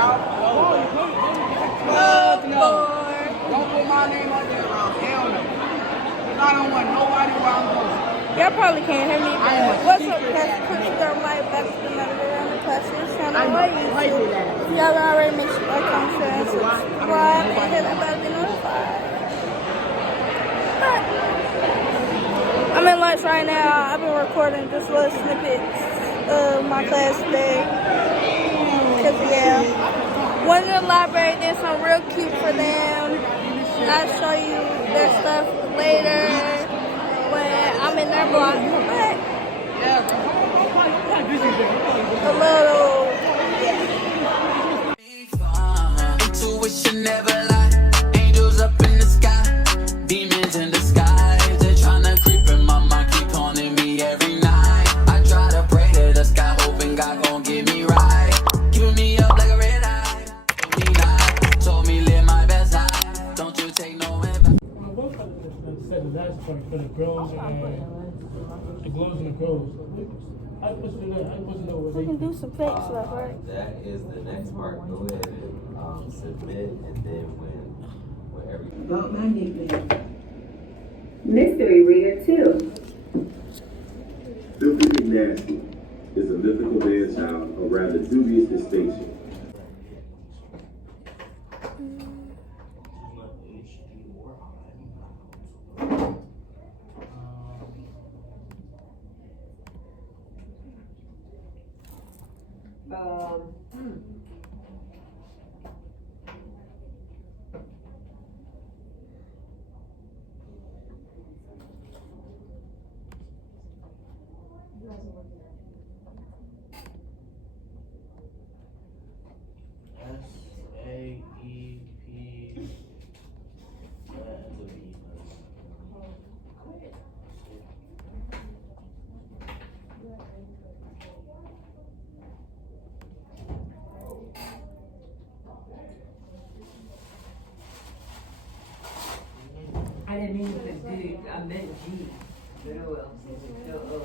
Ralph. Oh, boy. Don't put my name up there, Ralph. Hell no. Because I don't want nobody where I'm going. Y'all probably can't hear me, I'm but a what's up, secret guys? ass Put nigga. your light back to another video on the classics channel I'm on a YouTube. private ass. If y'all don't already, make sure you comment, share, and You know why? subscribe, and hit that bell to be notified. But I'm in lunch right now. I've been recording just little snippets of my class today. Cause yeah, went to the library, did something real cute for them. I'll show you their stuff later when I'm in their block. But a little, yeah. Intuition never lie. Angels up in the sky, demons in disguise. They're trying to creep in my mind, keep haunting me every night. I try to pray to the sky, hoping God gon' get me right. Keeping me up like a red eye. Told me live my best life. Don't you take no advice. Said the last part for the girls and the glows and the girls. I supposed to know what We can do some fake stuff, right? That is the next part. Go ahead and submit, and then when everything. About my nickname. Mystery Reader 2. Filthy McNasty is a mythical man-child of rather dubious distinction. SAEP. I didn't mean to put dude, I meant G. But oh well. Oh.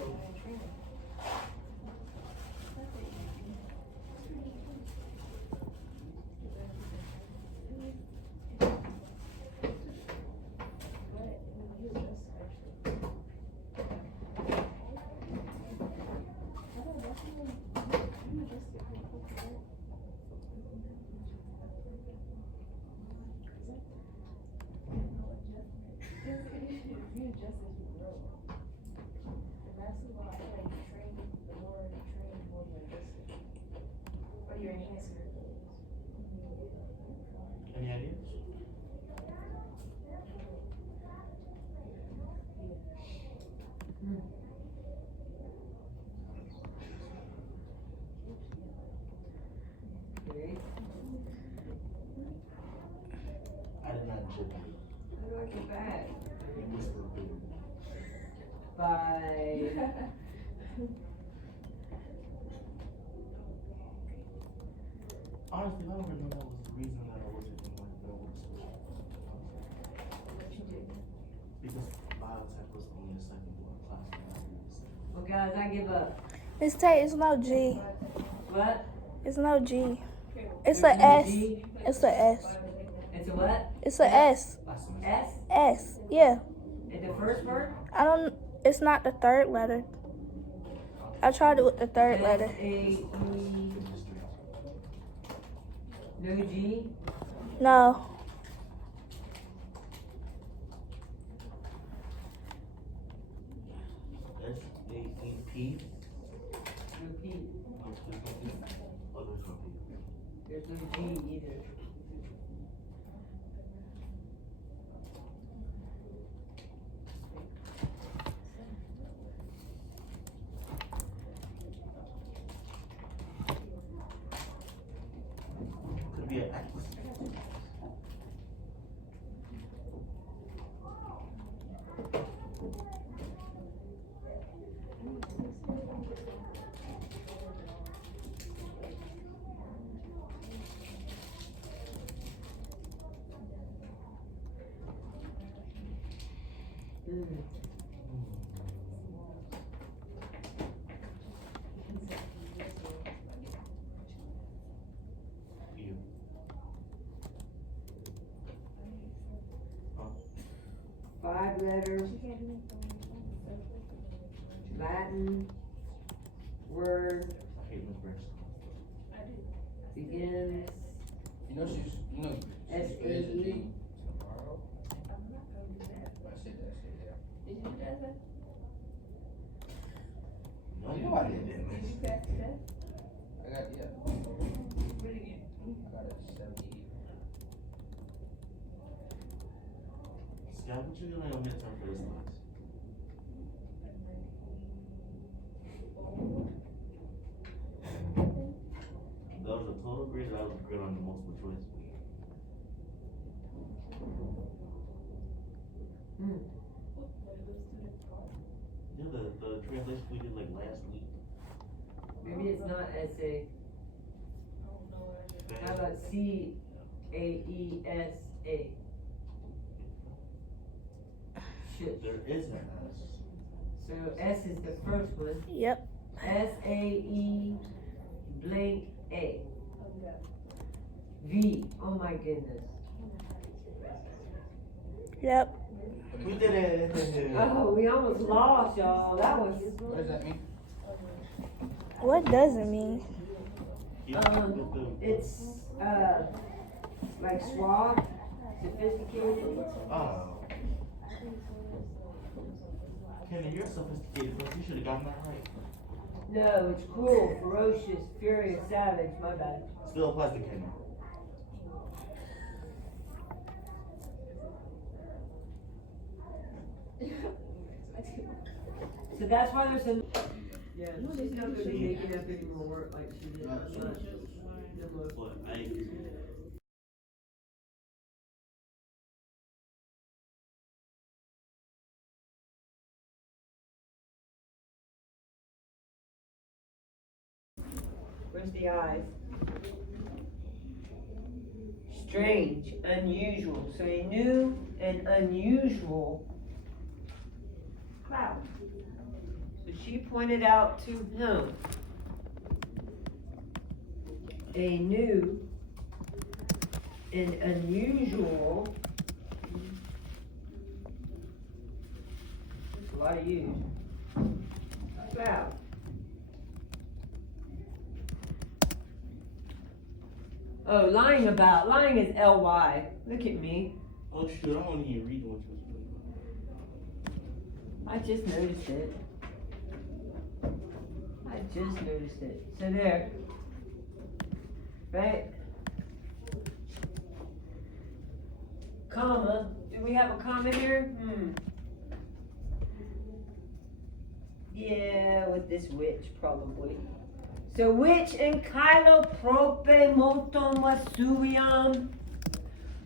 Any ideas? I did not jib you. How do I get back? You whispered baby. Bye. Honestly, I don't even know that was the reason that I wasn't in like the switch. Because biotech was only a second class. Well, guys, I give up. It's Tay, it's no G. What? It's no G. It's There's a no S. G? It's a S. It's a what? It's a S. S? S. Yeah. At the first word? It's not the third letter. I tried it with the third letter. S-A-E. No G? No. SAEP. No P. There's no G either. Could be an X. 5 letters, Latin word, begins You know she's S-A-E. tomorrow. I said that shit, yeah. Did you do that? No, I didn't. Did you pass the test? I got, yeah. What again? I got a 70. Scott, what you doing on midterm for this class? That was a total grade, or that was a grade on the multiple choice? Yeah, the translation we did like last week. Maybe it's not essay. How about C-A-E-S-A? Shit. There is an S. So S is the first one. Yep. S-A-E blank A. V. Oh my goodness. Yep. We did it. Oh, we almost lost, y'all. That was. What does that mean? What does it mean? It's like suave, sophisticated. Oh. Kenny, you're sophisticated, but you should have gotten that right. No, it's cruel, ferocious, furious, savage. My bad. Still applies to Kenny. So that's why there's a. Yeah, she's not gonna be making up any more work like she did. That's not. But I agree. Where's the eyes? Strange, unusual. So a new and unusual cloud. So she pointed out to him a new and unusual. That's a lot of use. Cloud. Oh, lying about. Lying is L-Y. Look at me. Oh shoot, I don't even read what you was doing. I just noticed it. I just noticed it. So there. Right? Comma. Do we have a comma here? Yeah, with this witch, probably. So which in Kylo prope motum vasuviam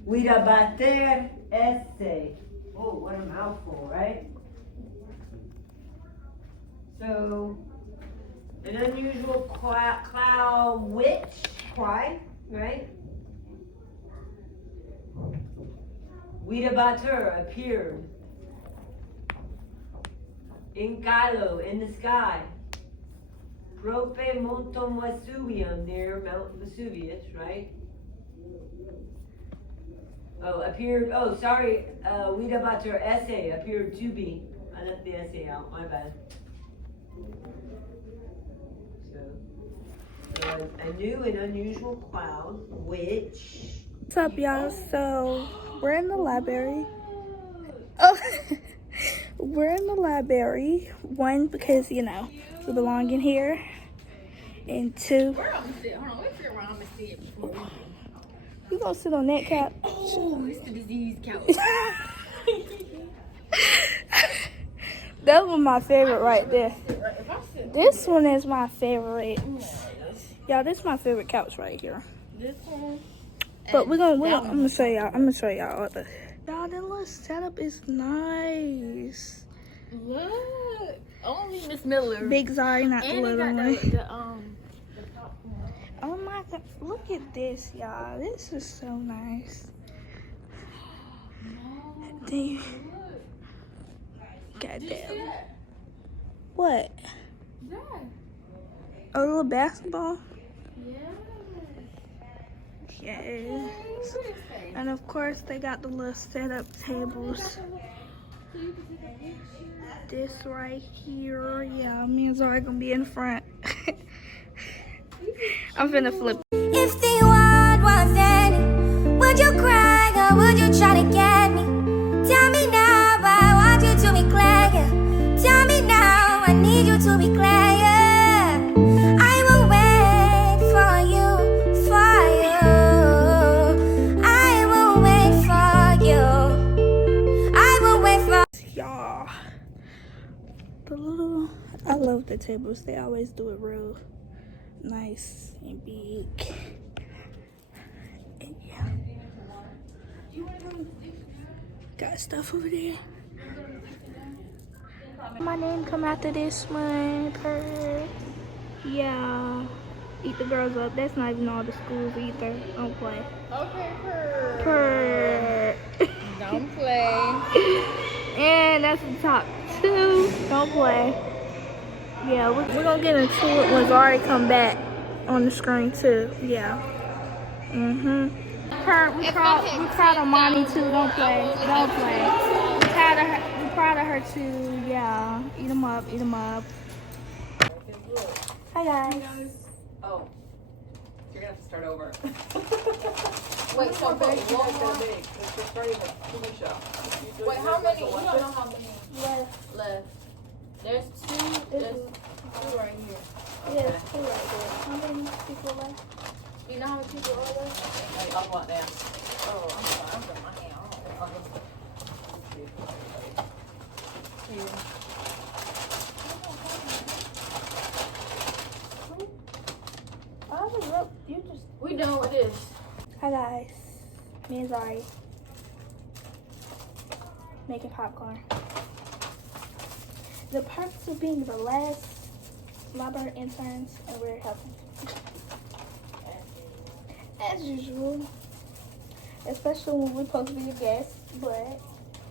virabater esse. Oh, what a mouthful, right? So, an unusual cloud witch cry, right? Virabater appeared in Kylo, in the sky. Prope montem Vesuvium, near Mount Vesuvius, right? Oh, appeared, oh, sorry, Virabater essay, appeared to be. I left the essay out, my bad. So a new and unusual cloud, which... What's up, y'all? So, we're in the library. Oh, we're in the library. One, because, you know, we belong in here. And two, Where I'm gonna sit? Hold on, let's figure out where I'm gonna sit before we you gonna sit on that couch. Oh, it's the disease couch. That was my favorite right there. If I sit This one is my favorite. Y'all, this is my favorite couch right here. this one, But I'm gonna show y'all. I'm gonna show y'all all the. Y'all, that little setup is nice. look, only Miss Miller. Big Zari, not the and they little got one. the popcorn. Oh my god, look at this, y'all. This is so nice. Damn. Goddamn. What? Yeah. A little basketball? Yeah. Yes. And of course, they got the little setup tables. This right here, yeah, me and Zara gonna be in front. I'm finna flip. If the world was ending, would you cry or would you try to get me? Tell me now, I want you to be clear. Yeah. Tell me now, I need you to be clear. Yeah. I will wait for you, for you. I will wait for you. I will wait for Y'all, I love the tables. They always do it real nice and big. And yeah, got stuff over there. My name come after this one. Yeah, eat the girls up. That's not even all the schools either. Don't play. Okay, don't play. And that's the top 2. Don't play. Yeah, we're gonna get into it when Zari come back on the screen too. Yeah. We proud of Mommy too. Don't play. Don't play. We proud of her too. Yeah. Eat them up. Eat them up. Hi guys. Oh, you're gonna have to start over. Wait, so big? One more? We're starting with too much up. Wait, how many? You don't know how many left. There's 2. There's 2 right here. Yeah, there's 2 right there. How many people left? Do you know how many people are left? Wait, I'll what now? Oh, I'm sorry. I'm putting my hand on. We done with this. Hi guys. Me and Zari making popcorn. The purpose of being the last library interns, and we're helping. As usual. Especially when we're supposed to be your guests, but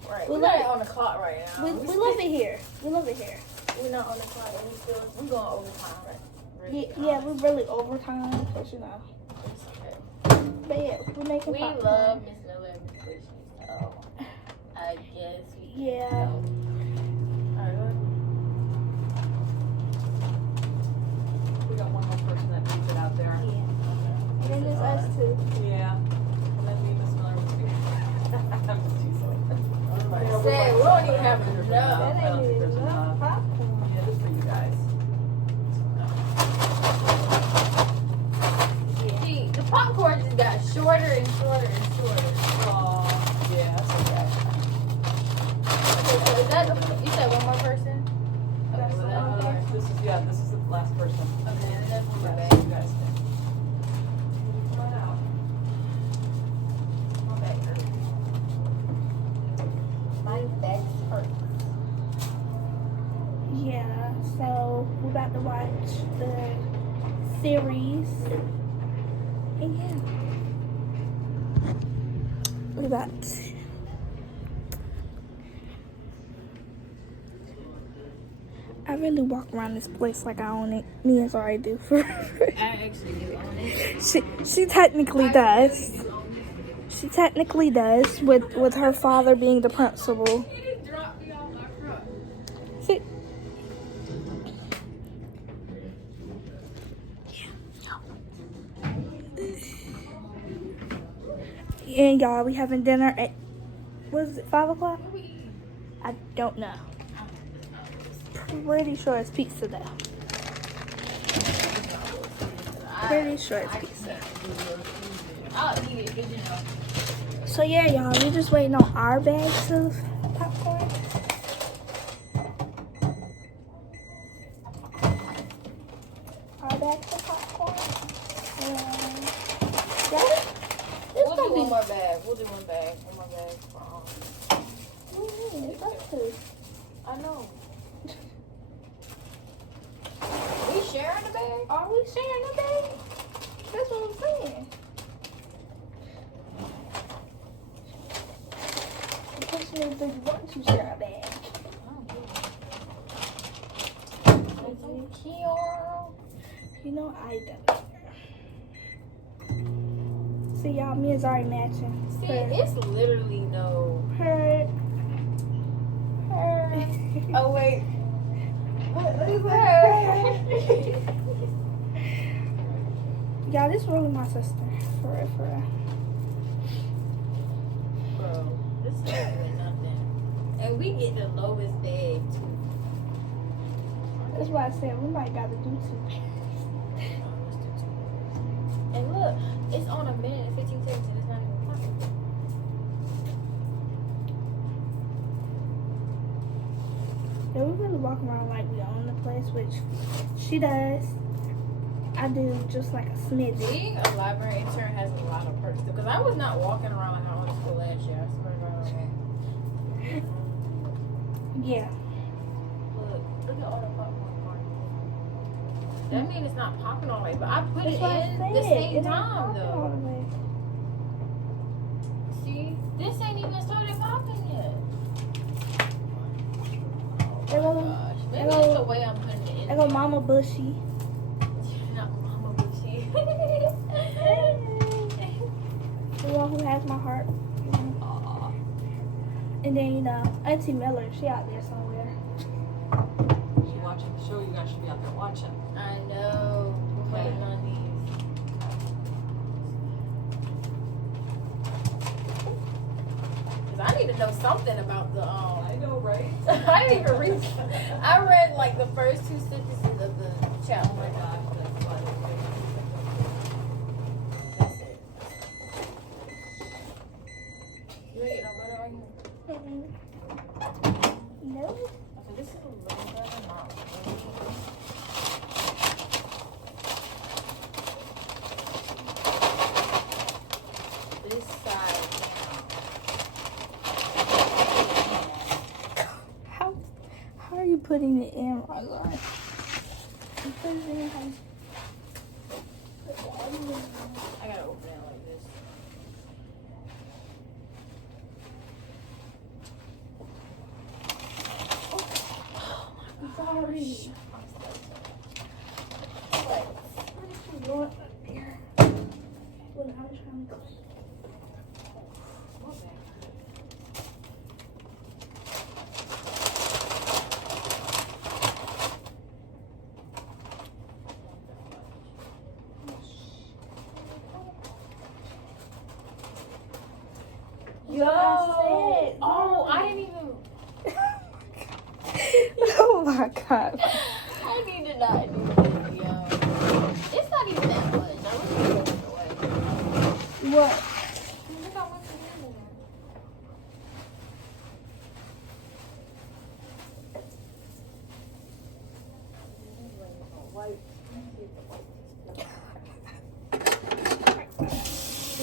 Right. we're not on the clock right now. we love it here. We love it here. We're not on the clock. We're going overtime, right? Yeah, we're really overtime, because you know. But yeah, we're making We popcorn. love Miss Miller and Miss Bushy, so I guess we Yeah. We got one more person that needs it out there. Yeah. And then there's us too. Yeah. And then me, Miss Miller, was I'm just too slow. Say, we don't even have enough. enough. I don't think there's enough. Popcorn. Yeah, just for you guys. See, the popcorn just got shorter and shorter and shorter. Oh, yeah, that's okay. So is that you said one more person? Okay, so that's one more. This is the last person. Okay, and that's one more Yeah, bag. you guys can. Come on out. My bag hurts. My bag hurts. Yeah, so we're about to watch the series. And yeah. We about I really walk around this place like I own it. Me and Zari do. I actually do own it. She technically does. She technically does with her father being the principal. He just dropped me on my front. See? And y'all, we having dinner at, what is it, 5 o'clock? I don't know. Pretty sure it's pizza though. Pretty sure it's pizza. I'll eat it, but you know. So yeah, y'all, we're just waiting on our bags of popcorn. Our bags of popcorn. And yeah, We'll do one more bag. We'll do one bag. One more bag for It's up to. I know. We sharing the bag? Are we sharing a bag? That's what I'm saying. The question is, do you want to share a bag? You know I don't. See y'all, me and Zari matching. See, it's literally no. Per Oh wait. What is that? Yeah, this really my sister. For real, for real. Bro, this is not doing nothing. And we get the lowest bag too. That's why I said we might gotta do two. And look, it's on a minute and 15 seconds and it's not even possible. Yeah, we really walk around like we own the place, which she does. I do just like a smidge. Being a library intern has a lot of perks because I was not walking around like I went to school last year. I swear to God. Yeah. Look at all the popcorn cards. That means it's not popping all the way, but I put That's it what I in said. the It same ain't time popping all though. the way. See, this ain't even started popping yet. There Oh go, my gosh. there Maybe go, it's the way I'm putting it in. there go Mama Bushy. Not Mama Bushy. The one who has my heart. And then, you know, Auntie Miller, she out there somewhere. She watching the show. You guys should be out there watching. I know. We're waiting on these. Cause I need to know something about the I know, right? I didn't even read. I read like the first 2 sentences of the chapter. Oh my gosh, that's funny. That's it. You ain't get no butter on you? No. Okay, this is a little better, not really. This side How are you putting it in, Roseanne? You put it in how you- I gotta open it like this. I'm sorry. What is she doing up here? When I was trying to go. Yo! Oh, I didn't even. Oh my god. I need to not do this, yo. It's not even that much. I wish you would throw it away. What? Look how much is in there.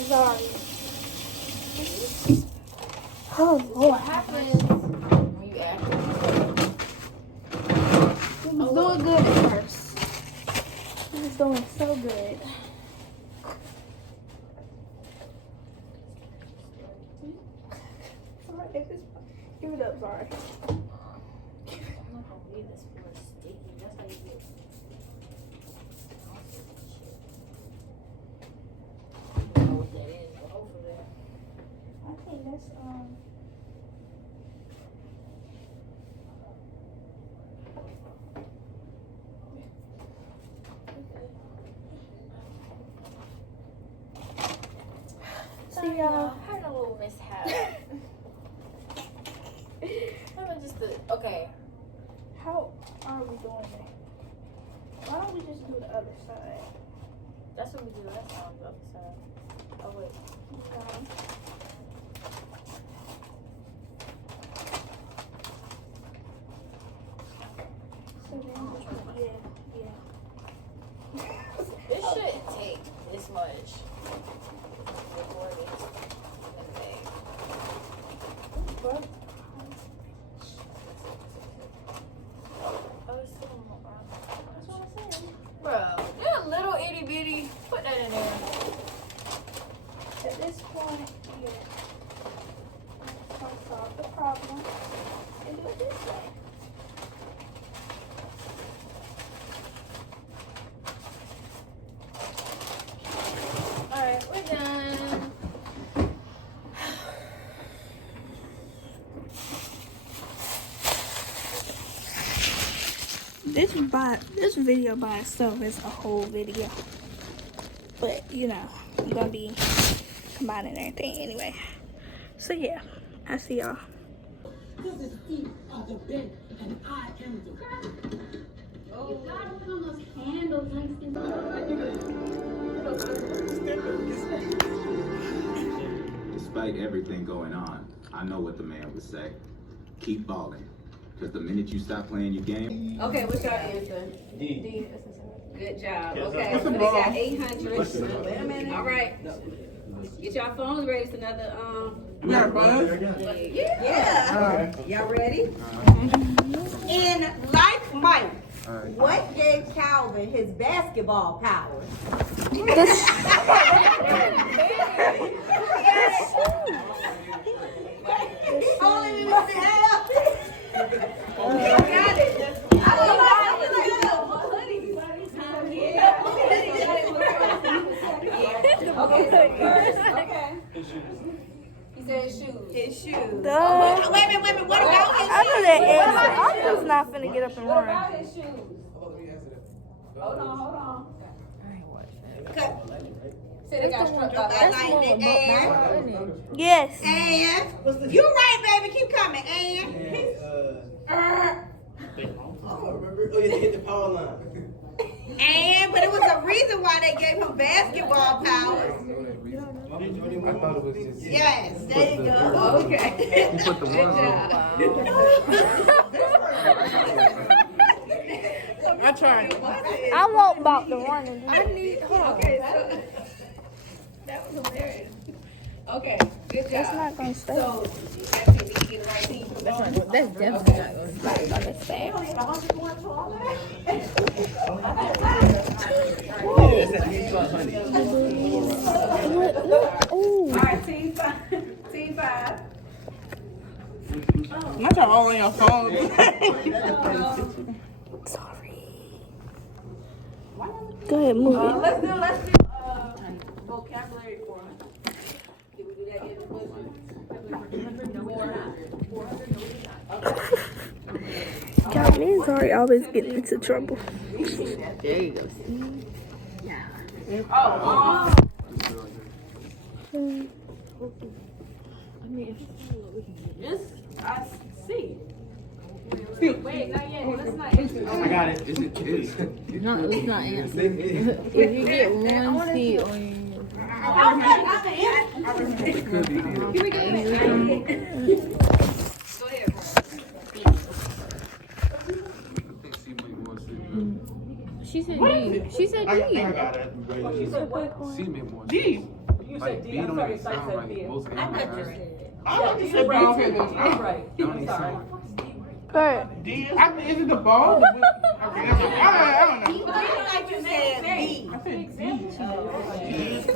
Sorry. Oh What Lord. happens when you act? He was doing good at first. He was doing so good. Sorry, give it up, sorry. I'm not gonna leave this for sticky. That's how you get. I don't know what that is, but hopefully. I think that's See y'all. I had a little mishap. Okay. How are we doing it? Why don't we just do the other side? That's what we did last time, the other side. Oh wait. So then, yeah. This shouldn't take this much. Recording. Okay. But Oh, it's still more brown. that's what I said. Bro, they're a little itty bitty. Put that in there. At this point, yeah. Let's solve the problem and do it this way. Alright, we're done. This video by itself is a whole video. But, you know, I'm gonna be combining everything anyway. So, yeah, I see y'all. Because his feet are the bed and I am the Oh, you gotta open on those candles, Langston. Despite everything going on, I know what the man would say. Keep balling. Because the minute you stop playing your game... Okay, what's your answer? D. Good job. Okay, so they got 800. Wait a minute. All right. Get y'all phones ready. It's another, Yeah, bud. Yeah. Y'all ready? In Life Mike, what gave Calvin his basketball powers? Only me with the hell. Got it. Okay, so first, okay. He said shoes. His shoes. Duh. Okay, wait a minute. What about his shoes? I know that answer. I'm just not finna get up and What run. about his shoes? Hold on. Okay. Say they got struck up. Yes. And you right, baby. Keep coming. And hit the power line. but it was a reason why they gave him basketball powers. I thought it was just... Yes, there you go. Okay. You put the one I tried. I won't about the running. Hold on. Okay, so that was hilarious. Okay, good job. It's not gonna stay. So, you need to get the right team. That's definitely not going to stay. All right, team five. Not y'all all on your phone. Sorry. Go ahead, move it. Let's do vocabulary for him. Did we do that yet? Calvin sorry, always getting into trouble. There you go. I see. Wait, not yet. Let's not answer. I got it. Is it? No, it's not answer. If you get one seat on She said D. She said D. I got it. She said what? C made more D. You Like, said D. B I'm don't sorry. even sound Said like B. most I animals. got you. I like to say brown hair. I'm right. Don't I'm even sorry. sound Good. D. Is it the ball? Okay, I don't know. I like you said B. I said D. It's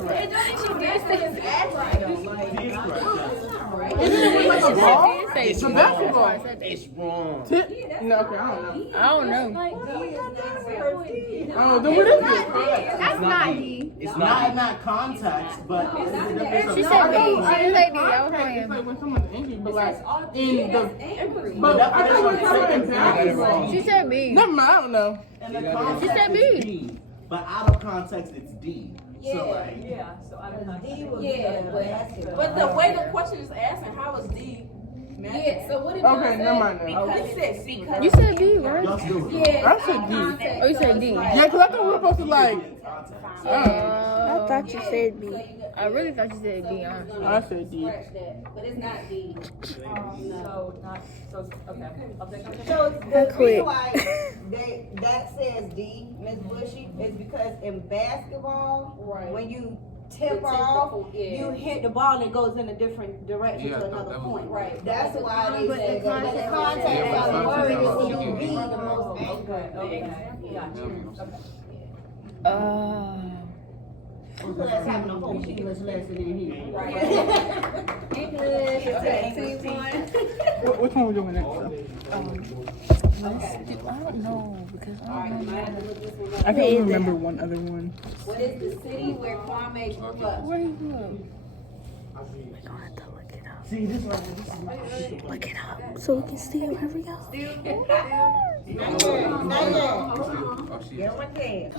It's a basketball. It's wrong. No, okay, I don't know. I don't know. Oh, then what is it? That's not D. It's not contact, but She said D. She didn't say D. I was It's playing. like when someone's angry, but like in the. But But I thought we were in basketball. She said B. Never mind, I don't know. in the context She said B. it's B, but out of context it's D. So like, Yeah, so I don't know. But the way the question is asking, how is D? Yeah, so what did Okay, never mind now. You said B, right? let's do it. I said D. Oh, you said D. Yeah, because I thought we were supposed to like. I thought you said B. I really thought you said D, honestly. I said D. But it's not D. So not, so, okay. I'll take it. So I the quit. reason why that says D, Miss Bushy, is because in basketball, when you tip off, you hit the ball and it goes in a different direction to another point. Right. That's why they say that. But the context of the word is you be the most angry. Let's have a whole English lesson in here. English, Which one we doing next? I don't know, because I don't know. I can't remember one other one. What is the city where Kwame grew up? Where you go? We're gonna have to look it up. See this one. Look it up so we can still. Here we go. Not yet. Not yet. Oh, she Get one there.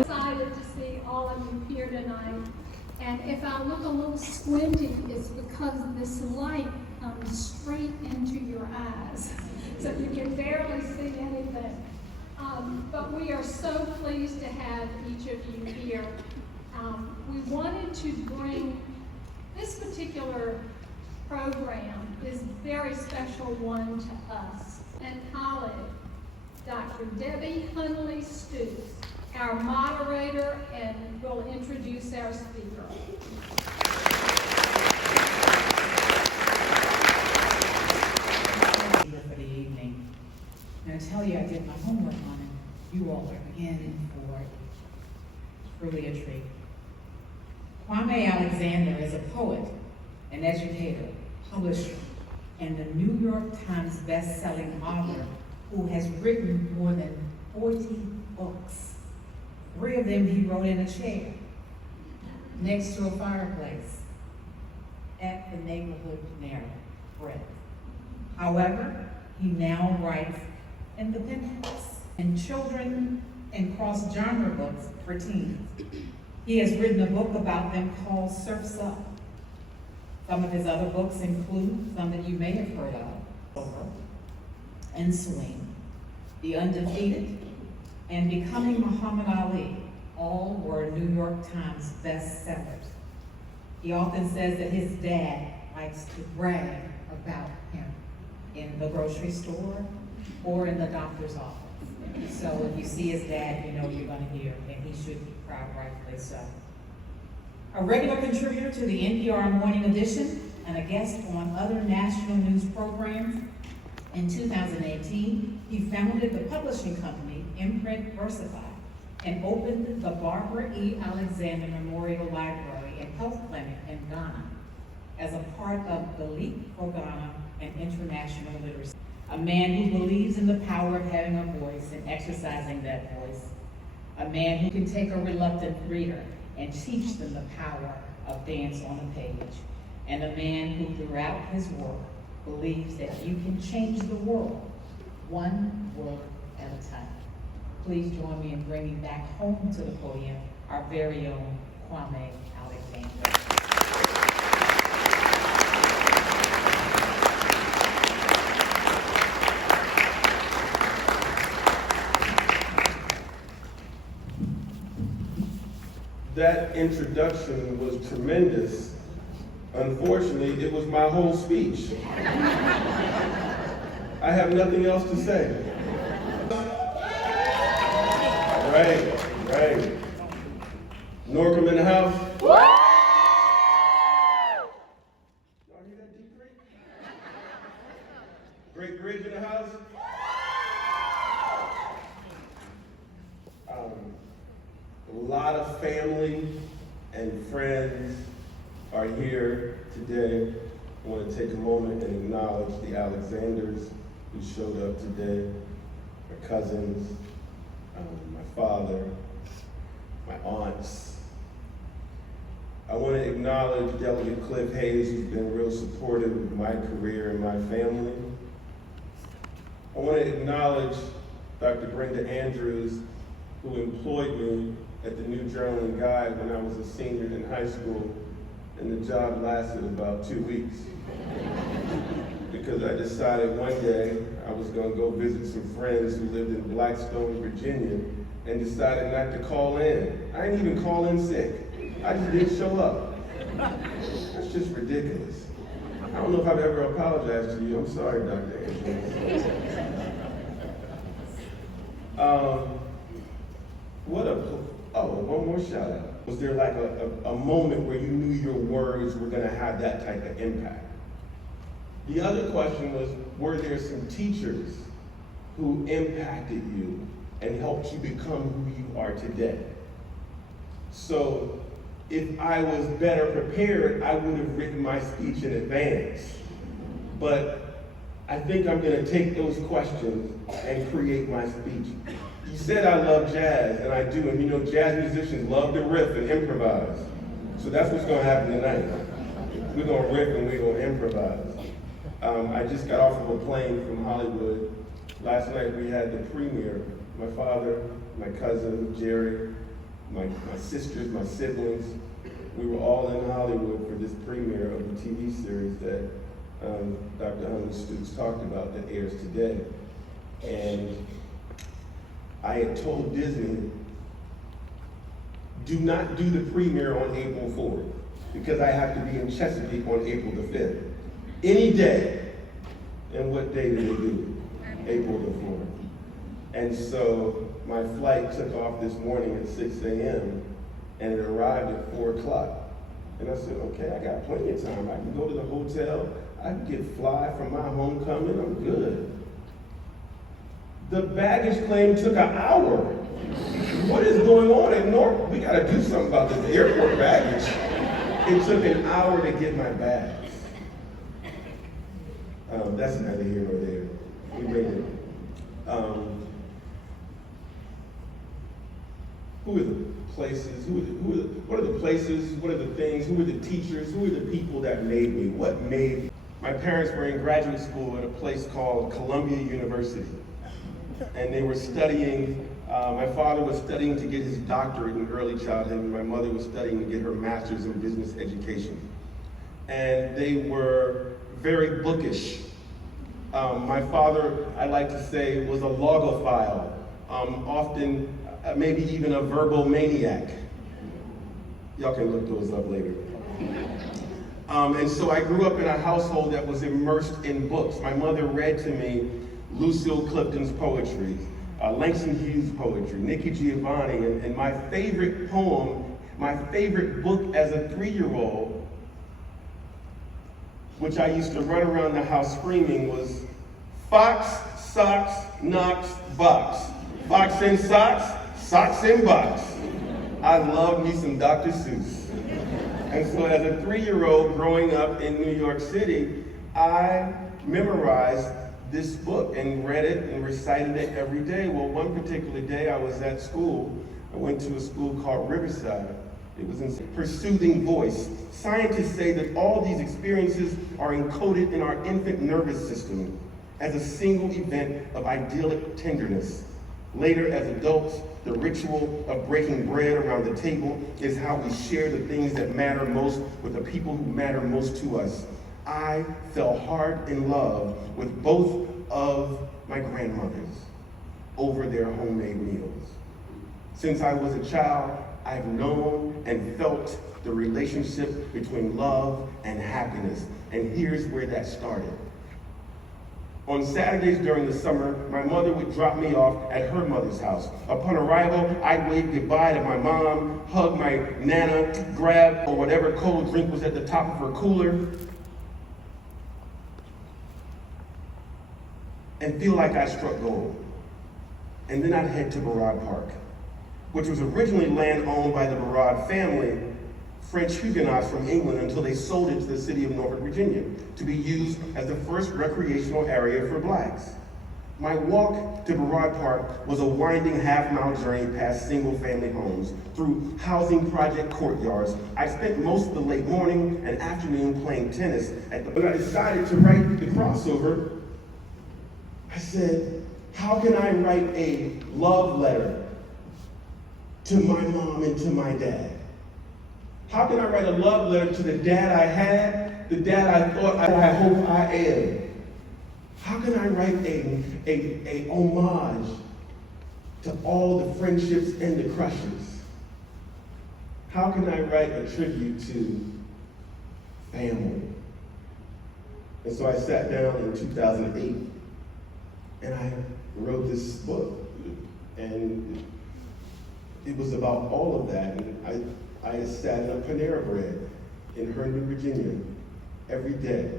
Excited to see all of you here tonight. And if I look a little squinty, it's because this light comes straight into your eyes. So you can barely see anything. But we are so pleased to have each of you here. We wanted to bring this particular program is a very special one to us. And colleague, Dr. Debbie Hunley-Stoops, our moderator, and will introduce our speaker. For the evening. And I tell you, I did my homework on it. You all are in for it. Truly a treat. Kwame Alexander is a poet, an educator, publisher, and the New York Times best-selling author who has written more than 40 books. 3 of them he wrote in a chair, next to a fireplace, at the neighborhood bread. However, he now writes independence and children and cross-genre books for teens. He has written a book about them called Surf's Up. Some of his other books include some that you may have heard of, Over and Swing, The Undefeated, and Becoming Muhammad Ali. All were New York Times bestsellers. He often says that his dad likes to brag about him in the grocery store or in the doctor's office. So if you see his dad, you know you're going to hear, and he should be proud, rightfully so. A regular contributor to the NPR Morning Edition and a guest on other national news programs, in 2018, he founded the publishing company Imprint Versified and opened the Barbara E. Alexander Memorial Library and Health Clinic in Ghana as a part of the Leap for Ghana and international literacy. A man who believes in the power of having a voice and exercising that voice. A man who can take a reluctant reader and teach them the power of dance on a page. And a man who throughout his work believes that you can change the world one word at a time. Please join me in bringing back home to the podium our very own Kwame Alexander. That introduction was tremendous. Unfortunately, it was my whole speech. I have nothing else to say. Right. Norcom in the house. Y'all hear that deep break? Great Bridge in the house. A lot of family and friends are here today. I want to take a moment and acknowledge the Alexanders who showed up today, my cousins, my father, my aunts. I want to acknowledge Delegate Cliff Hayes, who's been real supportive of my career and my family. I want to acknowledge Dr. Brenda Andrews, who employed me at the New Journal and Guide when I was a senior in high school, and the job lasted about 2 weeks. Because I decided one day I was gonna go visit some friends who lived in Blackstone, Virginia, and decided not to call in. I didn't even call in sick. I just didn't show up. That's just ridiculous. I don't know if I've ever apologized to you. I'm sorry, Dr. Andrews. One more shout out. Was there like a moment where you knew your words were gonna have that type of impact? The other question was, were there some teachers who impacted you and helped you become who you are today? So if I was better prepared, I would have written my speech in advance. But I think I'm gonna take those questions and create my speech. You said I love jazz, and I do, and you know jazz musicians love to riff and improvise. So that's what's gonna happen tonight. We're gonna riff and we're gonna improvise. I just got off of a plane from Hollywood. Last night we had the premiere. My father, my cousin, Jerry, my sisters, my siblings, we were all in Hollywood for this premiere of the TV series that Dr. Hunter Stutes talked about that airs today. And I had told Disney, do not do the premiere on April 4th because I have to be in Chesapeake on April the 5th. Any day. And what day did they do it? April the 4th. And so my flight took off this morning at 6 a.m. and it arrived at 4 o'clock. And I said, okay, I got plenty of time. I can go to the hotel, I can get fly from my homecoming, I'm good. The baggage claim took an hour. What is going on in North? We gotta do something about this airport baggage. It took an hour to get my bags. That's neither here nor there. We made it. Who are the places? What are the places? What are the things? Who are the teachers? Who are the people that made me? What made? My parents were in graduate school at a place called Columbia University, and they were studying. My father was studying to get his doctorate in early childhood, and my mother was studying to get her master's in business education. And they were very bookish. My father, I like to say, was a logophile, often maybe even a verbal maniac. Y'all can look those up later. And so I grew up in a household that was immersed in books. My mother read to me Lucille Clifton's poetry, Langston Hughes' poetry, Nikki Giovanni, and my favorite poem, my favorite book as a 3-year-old, which I used to run around the house screaming, was Fox, Socks, Knox, Box. Fox in socks, socks in box. I love me some Dr. Seuss. And so as a 3-year-old growing up in New York City, I memorized this book and read it and recited it every day. Well, one particular day I was at school. I went to a school called Riverside. It was in her soothing voice. Scientists say that all these experiences are encoded in our infant nervous system as a single event of idyllic tenderness. Later, as adults, the ritual of breaking bread around the table is how we share the things that matter most with the people who matter most to us. I fell hard in love with both of my grandmothers over their homemade meals. Since I was a child, I've known and felt the relationship between love and happiness. And here's where that started. On Saturdays during the summer, my mother would drop me off at her mother's house. Upon arrival, I'd wave goodbye to my mom, hug my nana, grab or whatever cold drink was at the top of her cooler, and feel like I struck gold. And then I'd head to Barad Park, which was originally land owned by the Barad family, French Huguenots from England, until they sold it to the city of Norfolk, Virginia, to be used as the first recreational area for blacks. My walk to Barad Park was a winding half-mile journey past single-family homes, through housing project courtyards. I spent most of the late morning and afternoon playing tennis. When I decided to write the crossover, I said, how can I write a love letter to my mom and to my dad? How can I write a love letter to the dad I had, the dad I thought I hope I am? How can I write a homage to all the friendships and the crushes? How can I write a tribute to family? And so I sat down in 2008 and I wrote this book. And it was about all of that. And I sat in a Panera Bread in Herndon, Virginia every day.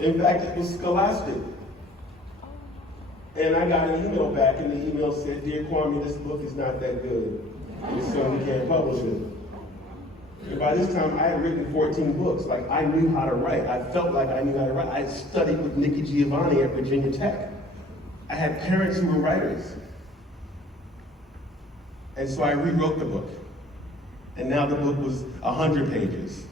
In fact, it was scholastic. And I got an email back, and the email said, "Dear Kwame, this book is not that good, and so we can't publish it." And by this time, I had written 14 books. Like, I knew how to write. I felt like I knew how to write. I studied with Nikki Giovanni at Virginia Tech. I had parents who were writers. And so I rewrote the book. And now the book was 100 pages.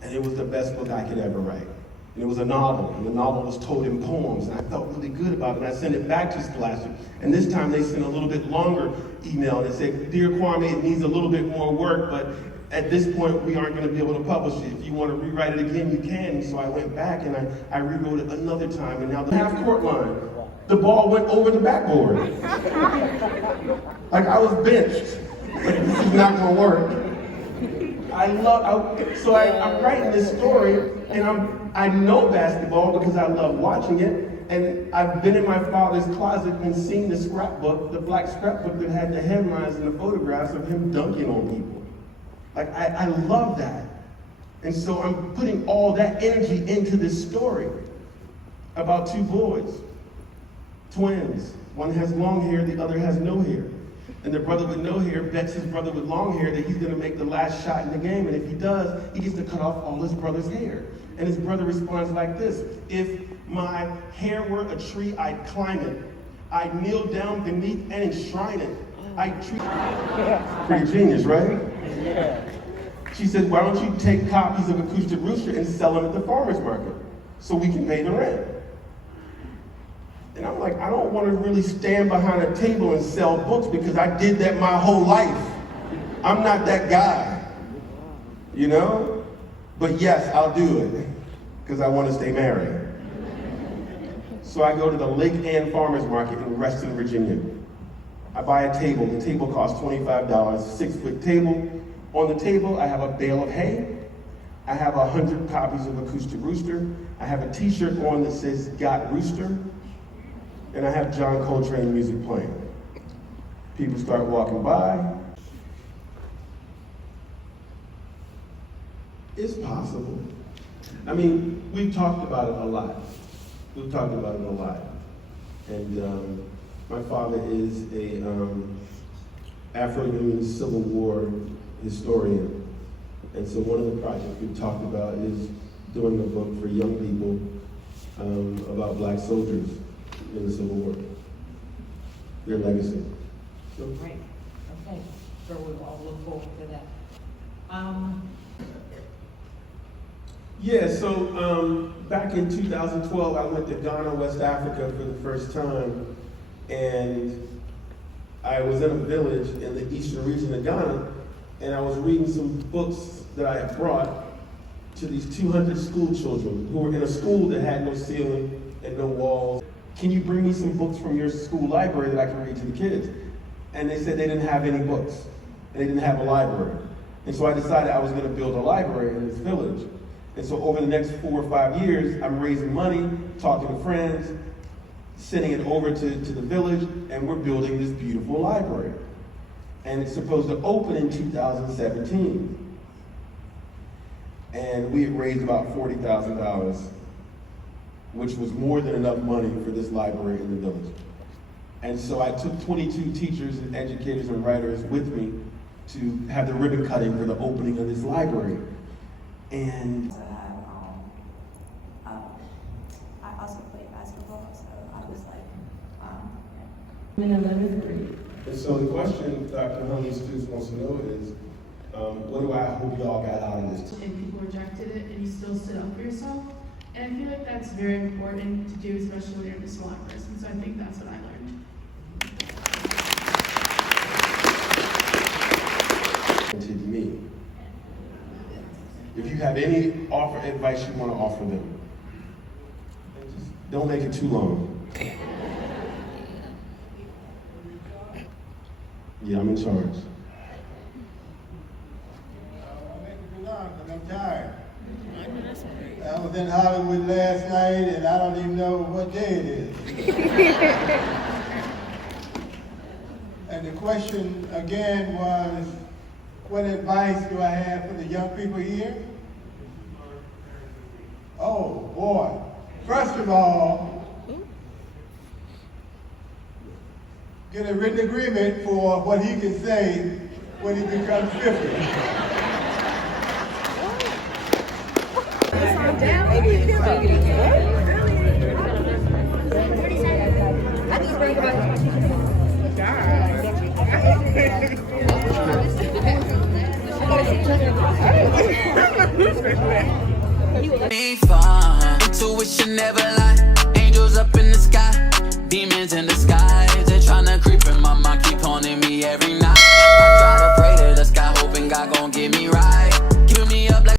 And it was the best book I could ever write. And it was a novel, and the novel was told in poems, and I felt really good about it. And I sent it back to Scholastic, and this time they sent a little bit longer email, and they said, "Dear Kwame, it needs a little bit more work, but at this point we aren't going to be able to publish it. If you want to rewrite it again, you can." And so I went back and I rewrote it another time, and now the half-court line, the ball went over the backboard. Like, I was benched. Like, this is not going to work. I'm writing this story, and I know basketball because I love watching it, and I've been in my father's closet and seen the scrapbook, the black scrapbook that had the headlines and the photographs of him dunking on people. Like, I love that. And so I'm putting all that energy into this story about two boys, twins. One has long hair, the other has no hair. And the brother with no hair bets his brother with long hair that he's gonna make the last shot in the game, and if he does, he gets to cut off all his brother's hair. And his brother responds like this: "If my hair were a tree, I'd climb it. I'd kneel down beneath and enshrine it. I'd treat..." Pretty genius, right? Yeah. She said, "Why don't you take copies of Acoustic Rooster and sell them at the farmer's market so we can pay the rent?" And I'm like, I don't want to really stand behind a table and sell books because I did that my whole life. I'm not that guy, you know? But yes, I'll do it because I want to stay married. So I go to the Lake Ann Farmers Market in Reston, Virginia. I buy a table. The table costs $25, 6-foot table. On the table, I have a bale of hay. I have 100 copies of Acoustic Rooster. I have a t-shirt on that says "Got Rooster." And I have John Coltrane music playing. People start walking by. It's possible. I mean, we've talked about it a lot. And my father is a Afro-Union Civil War historian. And so one of the projects we've talked about is doing a book for young people about black soldiers in the Civil War, their legacy. So great. Okay. So we'll all look forward to that. Yeah, so back in 2012, I went to Ghana, West Africa for the first time, and I was in a village in the eastern region of Ghana, and I was reading some books that I had brought to these 200 school children who were in a school that had no ceiling and no walls. "Can you bring me some books from your school library that I can read to the kids?" And they said they didn't have any books. They didn't have a library. And so I decided I was going to build a library in this village. And so over the next 4 or 5 years, I'm raising money, talking to friends, sending it over to the village, and we're building this beautiful library. And it's supposed to open in 2017. And we had raised about $40,000, which was more than enough money for this library in the village. And so I took 22 teachers and educators and writers with me to have the ribbon cutting for the opening of this library. And I also played basketball, so I was like, in 11th grade. And so the question Dr. Honey Stoops wants to know is, what do I hope y'all got out of this? And people rejected it, and you still stood up for yourself. And I feel like that's very important to do, especially when you're this small person. So I think that's what I learned. have any advice you want to offer them. And just don't make it too long. Yeah, I'm in charge. I'm tired. I was in Hollywood last night and I don't even know what day it is. And the question again was, what advice do I have for the young people here? Oh boy. First of all, get a written agreement for what he can say when he becomes 50. Intuition never lie.